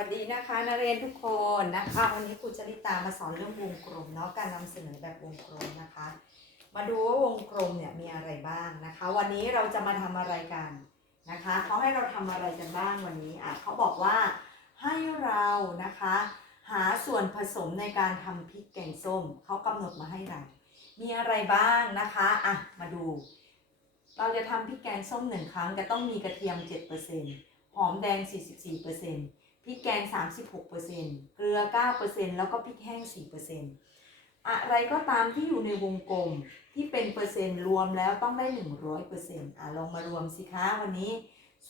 วัสดีนะคะนักเรียนทุกคนนะคะ วันนี้ครูจริตามาสอนเรื่องวงกลมเนาะการนำเสนอแบบวงกลมนะคะ มาดูว่าวงกลมเนี่ยมีอะไรบ้างนะคะ วันนี้เราจะมาทำอะไรกันนะคะเขาให้เราทำอะไรกันบ้างวันนี้อะเขาบอกว่าให้เรานะคะ หาส่วนผสมในการทำพริกแกงส้มเขากำหนดมาให้เรา มีอะไรบ้างนะคะอะมาดู เราจะทำพริกแกงส้มหนึ่งครั้งจะต้องมีกระเทียม7%หอมแดง 44%พ ริกแกง 36%เกลือ 9%แล้วก็พริกแห้ง 4%อะไรก็ตามที่อยู่ในวงกลมที่เป็นเปอร์เซ็นต์รวมแล้วต้องได้ 100%อะลองมารวมสิคะวันนี้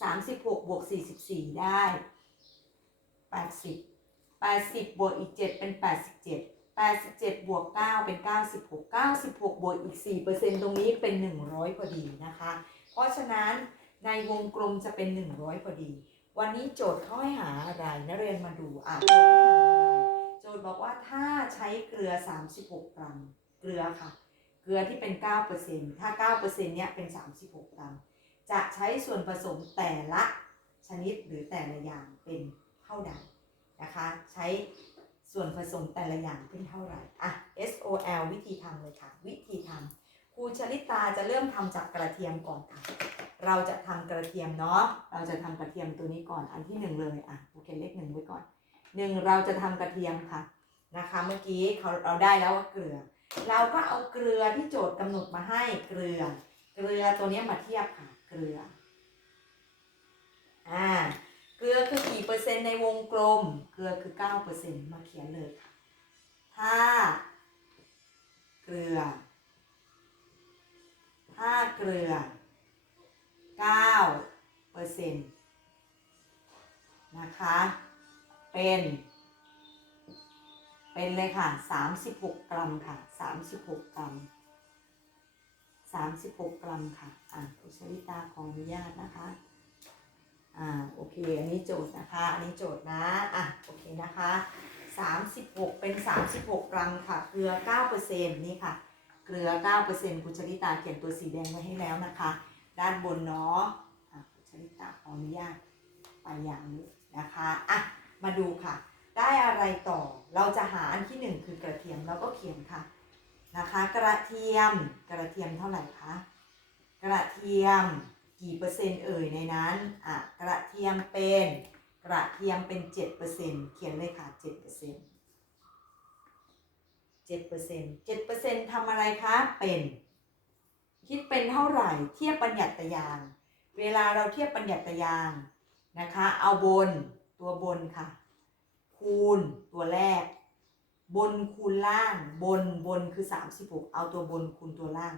36บวก44 ได้ 80 80บวกอีก 7 เป็น 87 87บวก9เป็น 96 96 บวกอีก 4%ตรงนี้เป็น 100 พอดีนะคะ เพราะฉะนั้นในวงกลมจะเป็น 100 พอดี วันนี้โจทย์เขาให้หาอะไรนักเรียนมาดูอะโจทย์ให้หาอะไรโจทย์บอกว่าถ้าใช้เกลือ 36 กรัม เกลือค่ะ เกลือที่เป็น 9%ถ้า 9%เนี้ยเป็น 36 กรัม จะใช้ส่วนผสมแต่ละชนิดหรือแต่ละอย่างเป็นเท่าใดนะคะ ใช้ส่วนผสมแต่ละอย่างเป็นเท่าไหร่อะ SOL วิธีทำเลยค่ะ วิธีทำครูชลิตาจะเริ่มทำจากกระเทียมก่อนค่ะ เราจะทำกระเทียมเนาะ เราจะทำกระเทียมตัวนี้ก่อนอันที่หนึ่งเลยอะโอเคเลขหนึ่งไว้ก่อนหนึ่งเราจะทำกระเทียมค่ะนะคะ เมื่อกี้เขาเราได้แล้วว่าเกลือ เราก็เอาเกลือที่โจทย์กำหนดมาให้เกลือ เกลือตัวนี้มาเทียบค่ะเกลืออ่าเกลือคือกี่เปอร์เซ็นต์ในวงกลม เกลือคือเก้าเปอร์เซ็นมาเขียนเลยค่ะถ้า เกลือ ถ้าเกลือเก้าเปอร์เซ็นต์ นะคะ เป็น เป็นเลยค่ะสามสิบหกกรัมค่ะสามสิบหกกรัมสามสิบหกกรัมค่ะ อะคุณชลิตาขออนุญาตนะคะ อ่า โอเค อันนี้โจทย์นะคะ อันนี้โจทย์นะ อะ โอเคนะคะ 36 เป็น 36 กรัมค่ะ เกลือ 9%นี่ค่ะ เกลือ 9%คุณชลิตาเขียนตัวสีแดงไว้ให้แล้วนะคะ ด้านบนเนาะอะคุณชลิตาขออนุญาต อย่างนี้นะคะอะมาดูค่ะ ได้อะไรต่อเราจะหาอันที่หนึ่งคือกระเทียมเราก็เขียนค่ะนะคะ กระเทียมกระเทียมเท่าไหร่คะกระเทียมกี่เปอร์เซ็นต์เอ่ยในนั้นอะกระเทียมเป็นกระเทียมเป็น 7%เปอร์เซ็นเขียนเลยค่ะ 7% 7% 7%ทำอะไรคะ เป็น คิดเป็นเท่าไหร่ เทียบบัญญัตยาง เวลาเราเทียบบัญญัตยาง นะคะ เอาบนตัวบนค่ะ คูณตัวแรก บนคูณล่างบนบนคือ 36 เอาตัวบนคูณตัวล่าง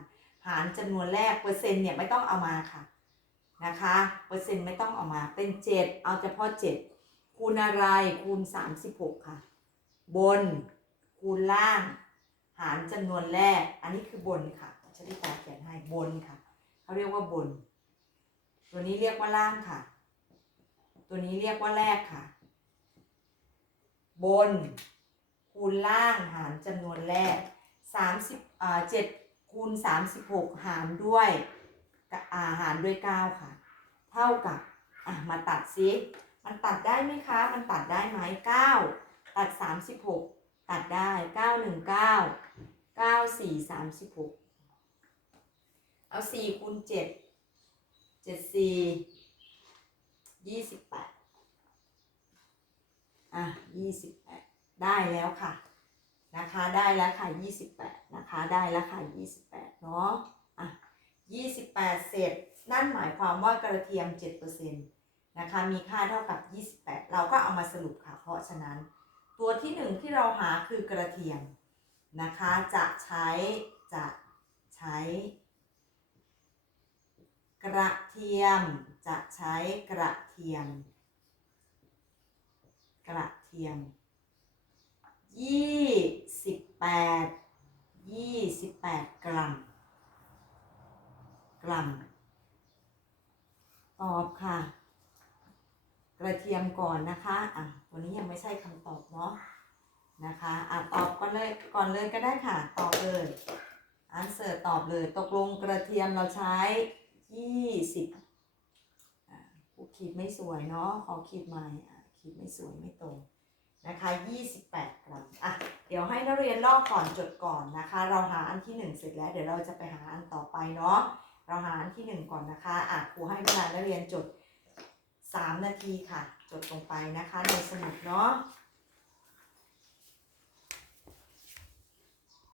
หารจำนวนแรกเปอร์เซ็นต์เนี่ยไม่ต้องเอามาค่ะนะคะ เปอร์เซ็นต์ไม่ต้องเอามาเป็น 7 เอาเฉพาะ 7 คูณอะไรคูณ 36 ค่ะ บนคูณล่าง หารจำนวนแรก อันนี้คือบนค่ะชลิตาเขียนให้บนค่ะเขาเรียกว่าบน ตัวนี้เรียกว่าล่างค่ะ ตัวนี้เรียกว่าแรกค่ะ บน คูณล่างหารจำนวนแรก30อ่า7คูณ36 หารด้วยอาหารด้วย 9 ค่ะ เท่ากับอะมาตัดซิมันตัดได้ไหมคะ มันตัดได้ไหม9 ตัด 36 ตัดได้ 9 1 9 9 4 36 เอา 4 คูณ 7 7 4 28อะ28ได้แล้วค่ะนะคะได้แล้วค่ะ28นะคะได้แล้วค่ะ28เนาะอะ28เสร็จนั่นหมายความว่ากระเทียม7%นตนะคะมีค่าเท่ากับ28เราก็เอามาสรุปค่ะ เพราะฉะนั้น ตัวที่หนึ่งที่เราหาคือกระเทียมนะคะจะใช้จะใช้ กระเทียม จะใช้กระเทียม กระเทียม28 28กรัม กรัม ตอบค่ะ กระเทียมก่อนนะคะ อะ วันนี้ยังไม่ใช่คำตอบเนาะ นะคะ อะ ตอบก่อนเลย ก่อนเลยก็ได้ค่ะ ตอบเลยอันเสิร์ตอบเลย ตกลงกระเทียมเราใช้20อะผู้ ขีดไม่สวยเนาะขอขีดใหม่อะโอเคขีดไม่สวยไม่ตรงนะคะ 28 กรัมอะเดี๋ยวให้นักเรียนลอกก่อนจดก่อนนะคะ เราหาอันที่ 1 เสร็จแล้ว เดี๋ยวเราจะไปหาอันต่อไปเนาะเราหาอันที่ 1 ก่อนนะคะอะครูให้เวลานักเรียนจด 3 นาทีค่ะ จดลงไปนะคะในสมุดเนาะ